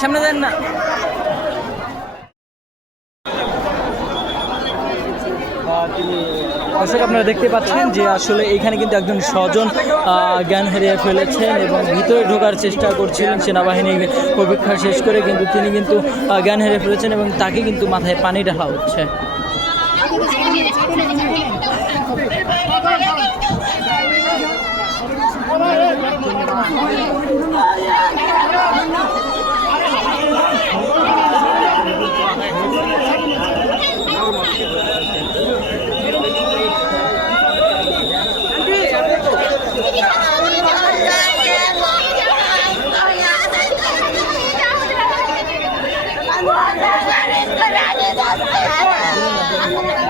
সামনে যান না। দর্শক আপনারা দেখতে পাচ্ছেন যে আসলে এখানে কিন্তু একজন স্বজন জ্ঞান হারিয়ে ফেলেছেন এবং ভিতরে ঢোকার চেষ্টা করছিলেন। সেনাবাহিনী পরীক্ষা শেষ করে কিন্তু তিনি কিন্তু জ্ঞান হারিয়ে ফেলেছেন এবং তাকে কিন্তু মাথায় পানি ঢালা হচ্ছে। I'm